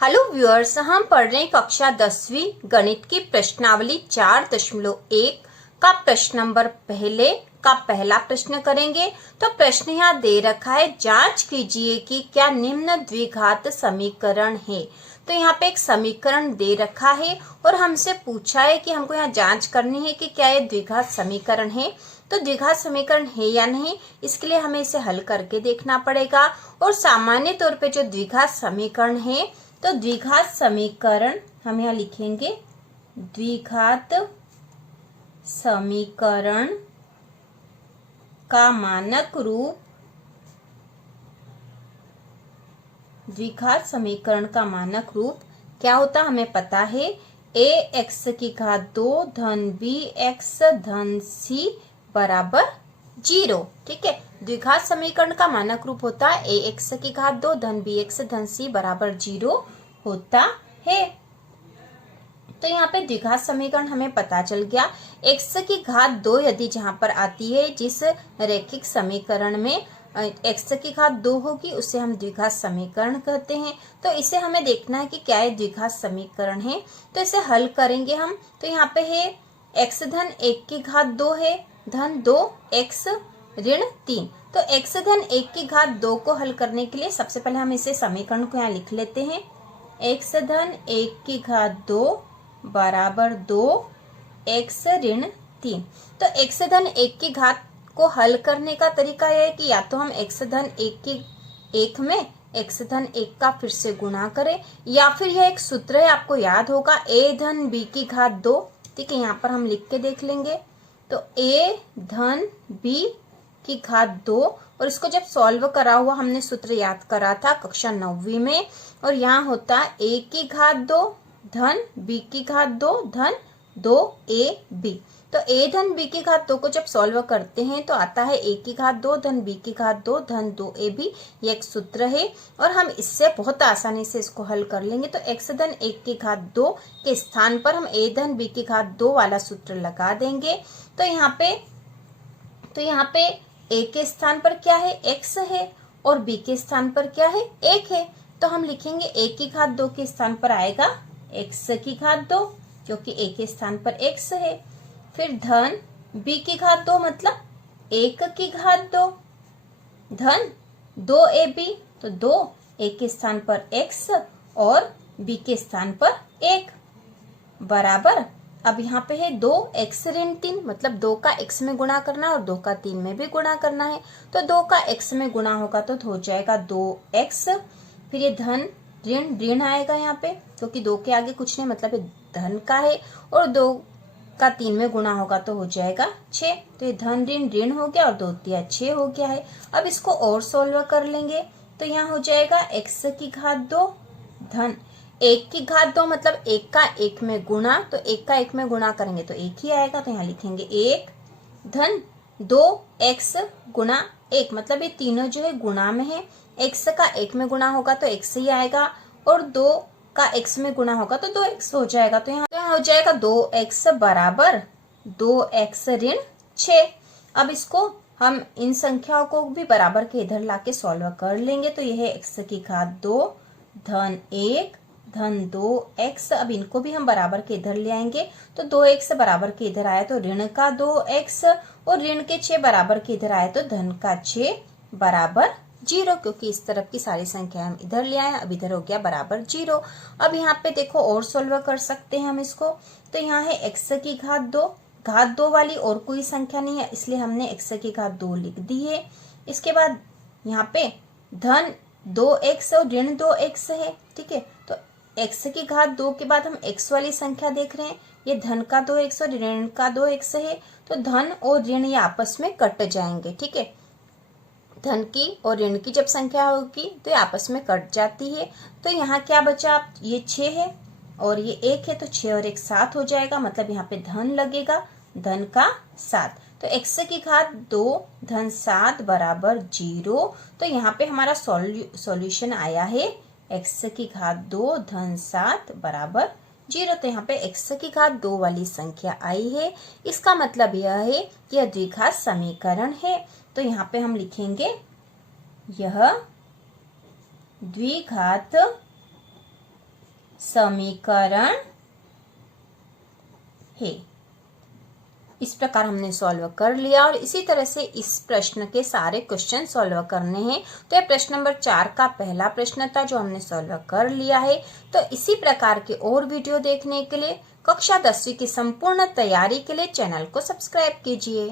Hello viewers, हम पढ़ रहे हैं कक्षा 10वीं गणित की प्रश्नावली 4.1 का प्रश्न नंबर पहले का पहला प्रश्न करेंगे। तो प्रश्न यहाँ दे रखा है, जांच कीजिए कि क्या निम्न द्विघात समीकरण है। तो यहाँ पे एक समीकरण दे रखा है और हमसे पूछा है कि हमको यहाँ जांच करनी है कि क्या ये द्विघात समीकरण है। तो द्विघात समीकरण है या नहीं, इसके लिए हमें इसे हल करके देखना पड़ेगा। और सामान्य तौर पे जो द्विघात समीकरण है, तो द्विघात समीकरण हम यहाँ लिखेंगे द्विघात समीकरण का मानक रूप, द्विघात समीकरण का मानक रूप क्या होता हमें पता है, a x की घात 2 धन b x धन c बराबर 0। ठीक है, द्विघात समीकरण का मानक रूप होता है a x की घात 2 धन b x धन c बराबर 0 होता है। तो यहाँ पे द्विघात समीकरण हमें पता चल गया। x की घात 2 यदि जहां पर आती है, जिस रैखिक समीकरण में x की घात 2 होगी, उसे हम द्विघात समीकरण कहते हैं। तो इसे हमें देखना है कि क्या ये द्विघात समीकरण है। तो इसे हल करेंगे हम। तो यहाँ पे है x धन 1 की घात 2 है धन 2x ऋण 3। तो x धन 1 की घात 2 को हल करने के लिए सबसे पहले हम इसे समीकरण को यहाँ लिख लेते हैं। x धन 1 की घात 2 बराबर 2x ऋण 3। तो x धन 1 की घात को हल करने का तरीका यह है कि या तो हम x धन 1 में x धन 1 का फिर से गुणा करें, या फिर यह एक सूत्र है, आपको याद होगा, a धन b की घात 2। ठीक है, यहाँ पर हम लिख के देख लेंगे। तो a धन b की घात 2, और इसको जब सॉल्व करा हुआ हमने सूत्र याद करा था कक्षा 9वीं में, और यहाँ होता है a की घात 2 धन b की घात 2 धन 2ab। तो a धन b की घात 2 को जब सॉल्व करते हैं तो आता है a की घात 2 धन b की घात 2 धन 2ab। ये एक सूत्र है और हम इससे बहुत आसानी से इसको हल कर लेंगे। तो x धन 1 की घात 2 के स्थान पर हम a धन b की घात 2 वाला सूत्र लगा देंगे। तो यहाँ पे a के स्थान पर क्या है, x है, और b के स्थान पर क्या है, 1 है। तो हम लिखेंगे a की घात 2 के स्थान पर आएगा x की घात 2, क्योंकि a के स्थान पर x है। फिर धन b की घात 2 मतलब 1 की घात 2 धन 2ab। तो 2 a के स्थान पर x और b के स्थान पर 1 बराबर, अब यहाँ पे है 2x ऋण 3, मतलब 2 का x में गुणा करना है और 2 का 3 में भी गुणा करना है। तो 2 का x में गुणा होगा तो हो जाएगा 2x, फिर ये धन ऋण ऋण आएगा यहाँ पे, क्योंकि 2 के आगे कुछ नहीं, मतलब ये धन का है, और 2 का 3 में गुणा होगा तो हो जाएगा 6। तो ये धन ऋण ऋण हो गया और 2 तिया 6 हो गया है। अब इसको और सोल्व कर लेंगे। तो यहाँ हो जाएगा x की घात 2 धन 1 की घात 2, मतलब 1 का 1 में गुणा, तो 1 का 1 में गुणा करेंगे तो 1 ही आएगा। तो यहाँ लिखेंगे 1 धन 2x गुणा 1, मतलब ये तीनों जो है गुणा में है। x का 1 में गुणा होगा तो x ही आएगा, और 2 का x में गुणा होगा तो 2x हो जाएगा। तो यहाँ हो जाएगा 2x बराबर 2x ऋण 6। अब इसको हम इन संख्याओं को भी बराबर के इधर लाके सॉल्व कर लेंगे। तो यह है x की घात 2 धन 1 धन 2x। अब इनको भी हम बराबर के इधर ले आएंगे। तो 2x बराबर के इधर आया तो ऋण का 2x, और ऋण के 6 बराबर के इधर आए तो धन का 6 बराबर 0, क्योंकि इस तरफ की सारी संख्या हम इधर ले आए। अब इधर हो गया बराबर 0। अब यहाँ पे देखो और सोल्व कर सकते हैं हम इसको। तो यहाँ है x की घात 2 वाली और कोई संख्या नहीं है, इसलिए हमने x की घात 2 लिख दी है। इसके बाद यहाँ पे धन 2x और ऋण 2x है। ठीक है, तो x की घात 2 के बाद हम x वाली संख्या देख रहे हैं, ये धन का 2x और ऋण का 2x है। तो धन और ऋण ये आपस में कट जाएंगे। ठीक है, धन की और ऋण की जब संख्या होगी तो ये आपस में कट जाती है। तो यहाँ क्या बचा, ये 6 है और ये 1 है, तो 6 और 1 7 हो जाएगा, मतलब यहाँ पे धन लगेगा, धन का 7। तो x की घात 2 धन 7 बराबर 0। तो यहाँ पे हमारा सॉल्यूशन आया है x की घात 2 धन 7 बराबर 0। तो यहाँ पे x की घात 2 वाली संख्या आई है। इसका मतलब यह है कि यह द्विघात समीकरण है। तो यहाँ पे हम लिखेंगे यह द्विघात समीकरण है। इस प्रकार हमने सॉल्व कर लिया और इसी तरह से इस प्रश्न के सारे क्वेश्चन सॉल्व करने हैं। तो यह प्रश्न नंबर 4 का पहला प्रश्न था जो हमने सॉल्व कर लिया है। तो इसी प्रकार के और वीडियो देखने के लिए कक्षा 10वीं की संपूर्ण तैयारी के लिए चैनल को सब्सक्राइब कीजिए।